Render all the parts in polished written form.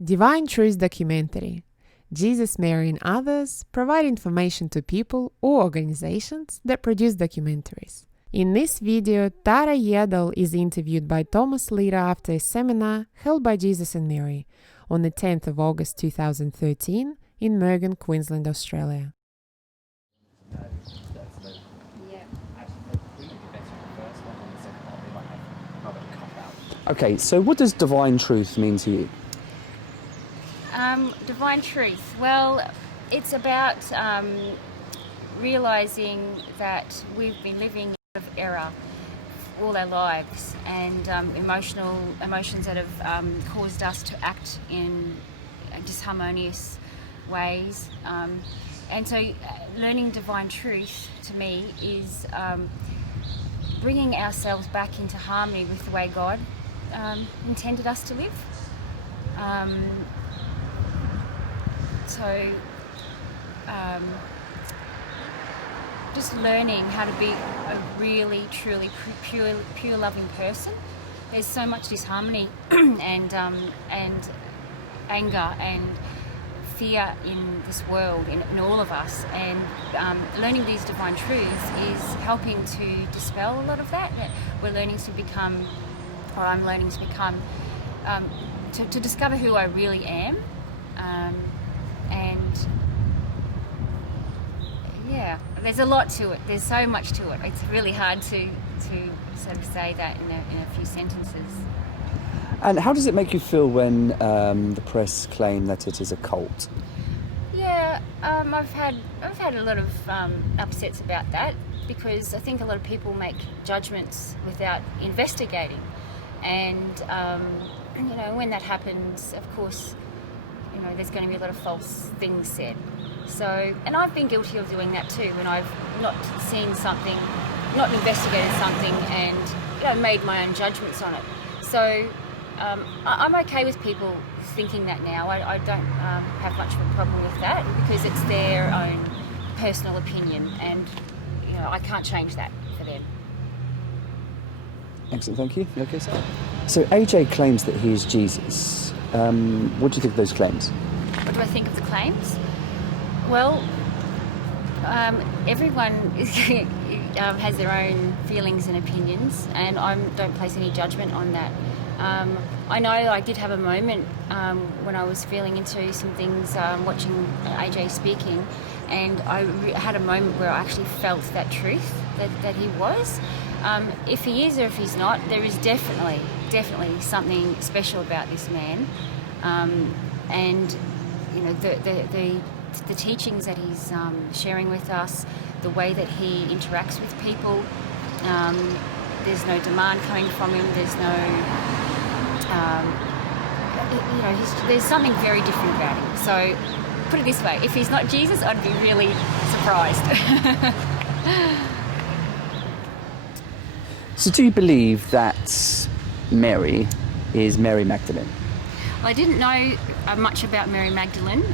Divine Truth documentary. Jesus, Mary, and others provide information to people or organizations that produce documentaries. In this video, Tara Yewdall is interviewed by Thomas Lita after a seminar held by Jesus and Mary on the 10th of August 2013 in Mergen, Queensland, Australia. Okay, so what does divine truth mean to you? Divine truth. Well, it's about realising that we've been living out of error all our lives, and emotions that have caused us to act in disharmonious ways. And so learning divine truth to me is bringing ourselves back into harmony with the way God intended us to live. Just learning how to be a really, truly pure loving person. There's so much disharmony and anger and fear in this world, in all of us, and learning these divine truths is helping to dispel a lot of that. We're learning to become, or I'm learning to become, to discover who I really am. And yeah, there's a lot to it. There's so much to it. It's really hard to sort of say that in a few sentences. And how does it make you feel when the press claim that it is a cult? Yeah, I've had a lot of upsets about that, because I think a lot of people make judgments without investigating, and when that happens, of course, there's going to be a lot of false things said. So, and I've been guilty of doing that too, when I've not seen something, not investigated something, and made my own judgments on it. So I'm okay with people thinking that now. I don't have much of a problem with that, because it's their own personal opinion, and I can't change that for them. Excellent, thank you. Okay, so AJ claims that he is Jesus. What do you think of those claims? What do I think of the claims? Well, everyone has their own feelings and opinions, and I don't place any judgment on that. I know I did have a moment when I was feeling into some things, watching AJ speaking, and I had a moment where I actually felt that truth that he was. If he is or if he's not, there is definitely something special about this man, and the teachings that he's sharing with us, the way that he interacts with people. There's no demand coming from him. There's no, there's something very different about him. So, put it this way: if he's not Jesus, I'd be really surprised. So do you believe that Mary is Mary Magdalene? Well, I didn't know much about Mary Magdalene,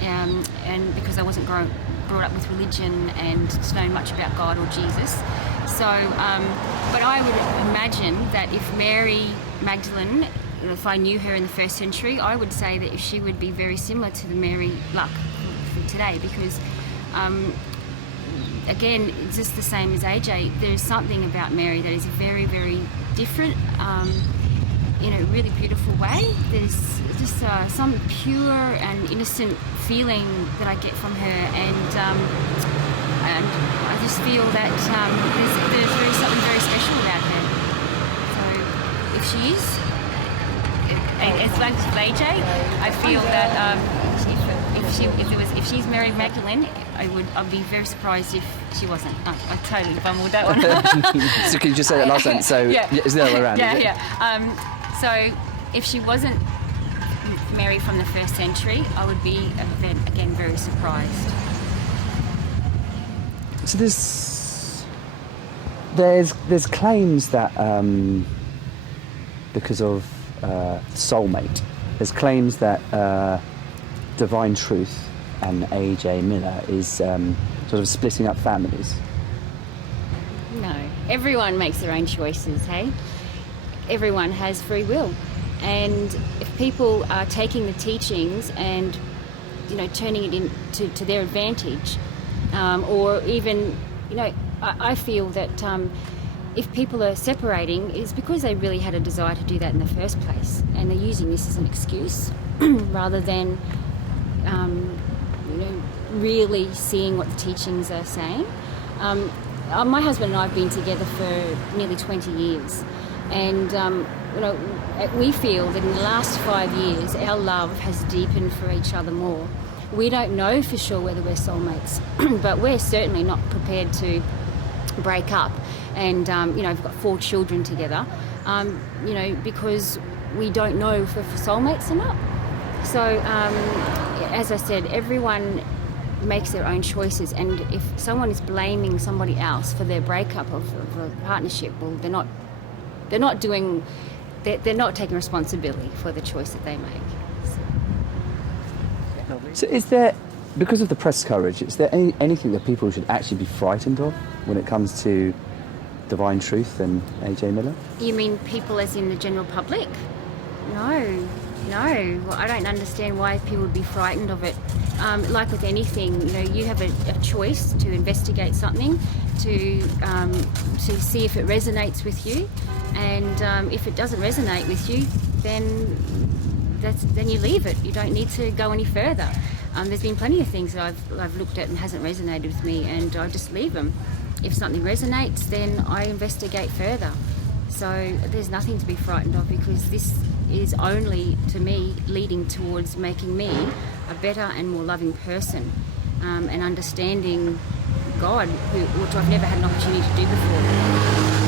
and because I wasn't brought up with religion and to know much about God or Jesus. So, but I would imagine that if Mary Magdalene, if I knew her in the first century, I would say that she would be very similar to the Mary Luck for today, because again, it's just the same as AJ. There's something about Mary that is very, very different, in a really beautiful way. There's just some pure and innocent feeling that I get from her, and I just feel that there's something very special about her. So if she is, as like AJ, I feel that if she's Mary Magdalene, I'd be very surprised if she wasn't. I totally bumbled that one. So can you just say that last sentence? So yeah. Is the other way around? Yeah. So if she wasn't Mary from the first century, I would be again very surprised. So there's claims that because of soulmate, there's claims that divine truth and AJ Miller is sort of splitting up families. No, everyone makes their own choices, hey? Everyone has free will. And if people are taking the teachings and, turning it into to their advantage, or even, I feel that if people are separating, it's because they really had a desire to do that in the first place, and they're using this as an excuse rather than, really seeing what the teachings are saying. My husband and I have been together for nearly 20 years, and we feel that in the last 5 years our love has deepened for each other more. We don't know for sure whether we're soulmates, but we're certainly not prepared to break up. And we've got 4 children together, because we don't know if we're soulmates or not. So as I said, everyone makes their own choices, and if someone is blaming somebody else for their breakup of a partnership, well, they're not taking responsibility for the choice that they make. So is there, because of the press coverage, is there anything that people should actually be frightened of when it comes to Divine Truth and AJ Miller? You mean people as in the general public? No. Well, I don't understand why people would be frightened of it. Like with anything, you have a choice to investigate something, to see if it resonates with you, and if it doesn't resonate with you, then you leave it. You don't need to go any further. There's been plenty of things that I've looked at and hasn't resonated with me, and I just leave them. If something resonates, then I investigate further. So there's nothing to be frightened of, because this is only, to me, leading towards making me a better and more loving person, and understanding God, which I've never had an opportunity to do before.